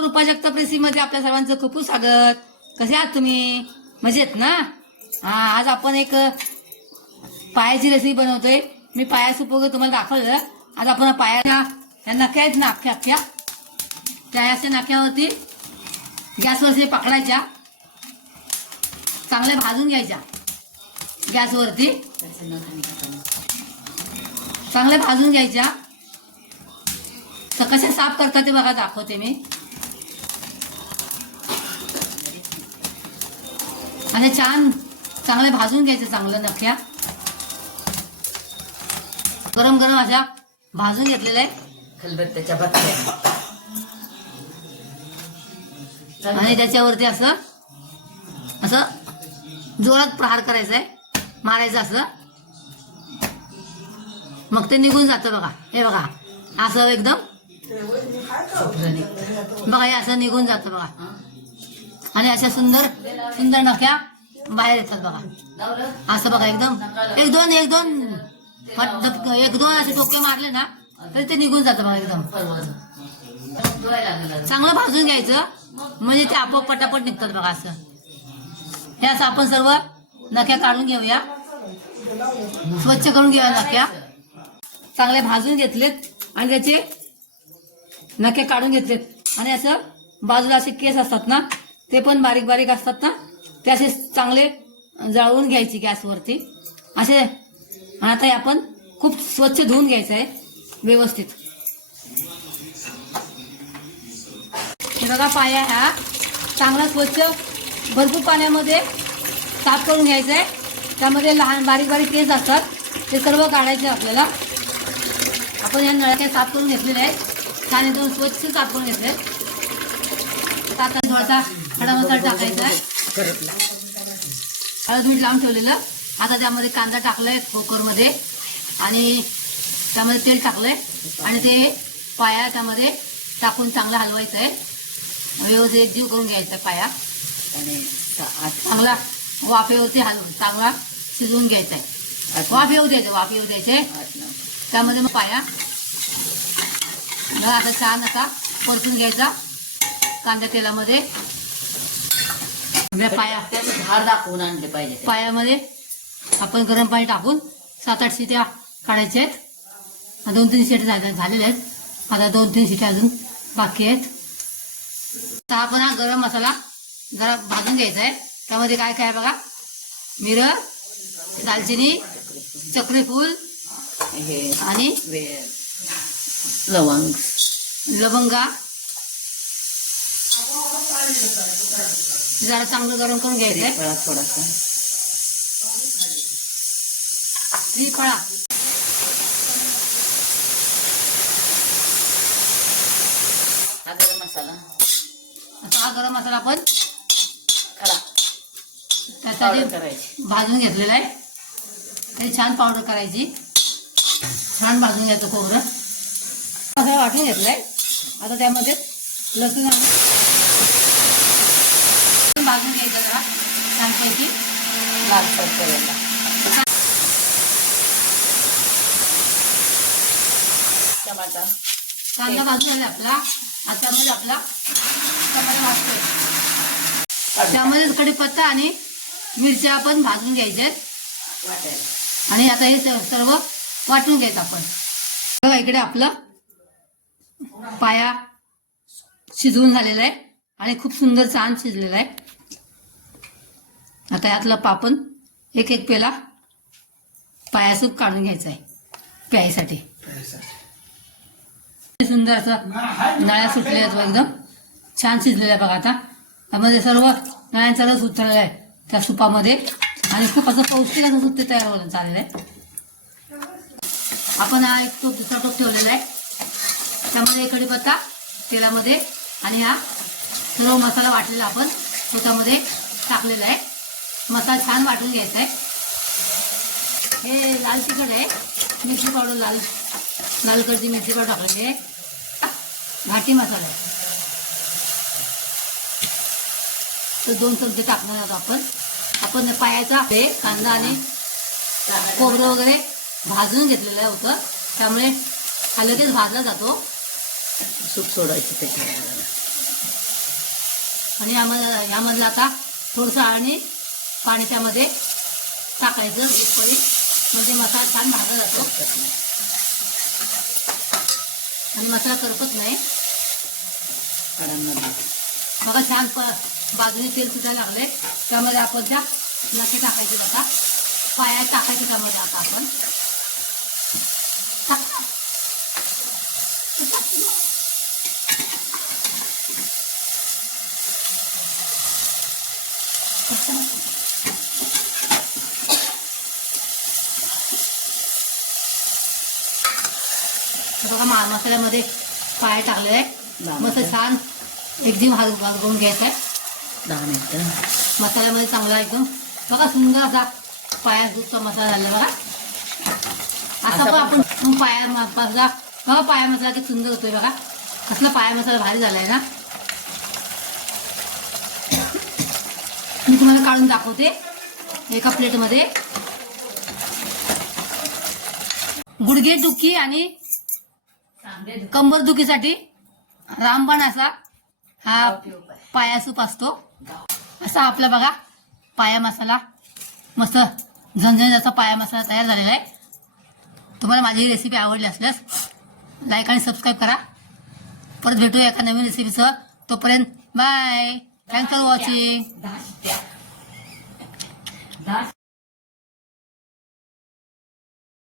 रूपा जगताप रेसिपीमध्ये आपल्या सर्वांचं खूप स्वागत. कसे आहात तुम्ही? मजेत ना? आज आपण एक पायाची रेसिपी बनवतोय. मी पाया सूप वगैरे तुम्हाला दाखवलं. आज आपण पायाच्या त्या नख्या आहेत ना, अख्ख्या त्या अशा नख्यावरती गॅसवरती पकडायच्या, चांगल्या भाजून घ्यायच्या. गॅसवरती चांगल्या भाजून घ्यायच्या. तर कशा साफ करतात ते बघा, दाखवते मी. आणि छान चांगले भाजून घ्यायचे, चांगलं नख्या गरम गरम अशा भाजून घेतलेल्या आहे खलबत्त्याच्या बत्त्या. आणि त्याच्यावरती असं असं जोरात प्रहार करायचा आहे, मारायचं असं. मग ते निघून जातं बघा. हे बघा असं एकदम बघा, हे असं निघून जातं बघा. आणि अशा सुंदर सुंदर नख्या बाहेर येतात बघा. असं बघा, एकदम एक दोन एक दोन असे टोके मारले ना तर ते निघून जातं बघा. एकदम चांगलं भाजून घ्यायचं, म्हणजे ते आपोआप पटापट निघतात बघा. असं हे असं आपण सर्व नख्या काढून घेऊया, स्वच्छ करून घेऊया नख्या. चांगले भाजून घेतलेत आणि त्याचे नखे काढून घेतलेत. आणि असं बाजूला असे केस असतात ना, ते पण बारीक बारीक असतात ना, ते असे चांगले जाळून घ्यायचे गॅसवरती असे. आणि आता आपण खूप स्वच्छ धुवून घ्यायचं आहे व्यवस्थित. हे बघा, पाया ह्या चांगला स्वच्छ भरपूर पाण्यामध्ये साफ करून घ्यायचं आहे. त्यामध्ये लहान बारीक बारीक केस असतात, ते सर्व काढायचे आपल्याला. आपण या नळ्या साफ करून घेतलेल्या आहेत, छान एकदम स्वच्छ साफ करून घेतले. आता थोडासा खडा मसाला टाकायचा आहे, हळद मीठ लावून ठेवलेलं. आता त्यामध्ये कांदा टाकलाय कुकरमध्ये, आणि त्यामध्ये तेल टाकलंय, आणि ते पाया त्यामध्ये टाकून चांगला हलवायचं आहे. व्यवस्थित जीव करून घ्यायचा पाया, आणि चांगला वाफेवरती हलवून चांगला शिजवून घ्यायचा आहे. वाफ येऊ द्यायचे. त्यामध्ये मग पाया आता छान असा परतून घ्यायचा कांद्या तेलामध्ये. पाया त्याचे धार दाखवून आणले पाहिजे. पायामध्ये आपण गरम पाणी टाकून 7-8 शिट्या काढायच्या आहेत. 2-3 शिट्या झालेल्या आहेत. आता 2-3 शिट्या अजून बाकी आहेत. आता आपण हा गरम मसाला जरा भाजून घ्यायचा आहे. त्यामध्ये काय काय बघा, मिरं, दालचिनी, चक्रीफूल आणि लवंगा जरा चांगलं गरम करून घ्यायचं आहे. थोडासा श्रीफळा, हा गरम मसाला, हा गरम मसाला आपण खडा त्याचा जे करायची, भाजून घेतलेला आहे ते छान पावडर करायची. छान भाजून घ्यायचं खोबरं. मसाला वाटून घेतलाय. आता त्यामध्ये लसूण भाजून घ्यायचं जरा छानपैकी लालसर करायला. टमाटा, कांदा भाजून झाला आपला. आता त्यामध्ये आपला टमाटा भाजतोय. त्यामध्ये कढीपत्ता आणि मिरच्या आपण भाजून घ्यायच्या आहेत. आणि आता हे सर्व वाटून घ्यायचं आपण. बघा, इकडे आपलं पाया शिजवून झालेला आहे आणि खूप सुंदर छान शिजलेला आहे. आता यातलं आपण एक एक पेला पाया सूप काढून घ्यायचं आहे प्यायसाठी. सुंदर असं नळ्या सुटल्या आहेत, एकदम छान शिजलेलं आहे बघा. आता त्यामध्ये सर्व नळ्यांचा रस उतरलेला आहे त्या सुपामध्ये, आणि खूप असं पौष्टिक असं सूप ते तयार होऊन चाललेलं आहे. आपण हा एक टोप, दुसरा टोप ठेवलेला आहे. त्यामध्ये कढीपत्ता तेलामध्ये, आणि हा सर्व मसाला वाटलेला आपण त्यामध्ये टाकलेला आहे. मसाला छान वाटून घ्यायचा आहे. हे लाल तिखट आहे, मिरची पावडर, लाल कलरची मिरची पावडर टाकलेली आहे. घाटी मसाला आहे, तो 2 चमचे टाकणार आहोत आपण पायाचा कांदा आणि खोबरं वगैरे भाजून घेतलेलं होतं, त्यामुळे हा लगेच भाजला जातो. सूप सोडायची त्याच्यावर. आणि यामधलं आता थोडंसं आणि पाणी त्यामध्ये टाकायचं डीपमध्ये, म्हणजे मसाला छान भाजला जातो आणि मसाला करपत नाही. कडांमध्ये बघा छान बाजूने तेल सुद्धा लागले. त्यामध्ये आपण त्या नखे टाकायचे आता, पाया टाकायचे त्यामध्ये आता आपण टाका. बघा मसाल्यामध्ये पाया टाकले आहे. मस्त छान एकदम हलवून घ्यायचं आहे 10 मिनिटं. मसाल्यामध्ये चांगला एकदम. बघा सुंदर असा पाया दूधचा मसाला झाला बघा. असा पण आपण पाया मसाला बघा, पाया मसाला किती सुंदर होतोय बघा. कसला पाया मसाला भारी झालाय ना. मी तुम्हाला काढून दाखवते एका प्लेटमध्ये. गुडघे दुखी आणि कंबर दुखीसाठी रामबाण असा हा पाया सूप असतो. असा आपला बघा पाया मसाला मस्त झणझणीत असा पाया मसाला तयार झालेला आहे. तुम्हाला माझी रेसिपी आवडली असल्यास लाईक आणि सबस्क्राईब करा. परत भेटूया एका नवीन रेसिपीसह. तोपर्यंत बाय. Thanks for watching.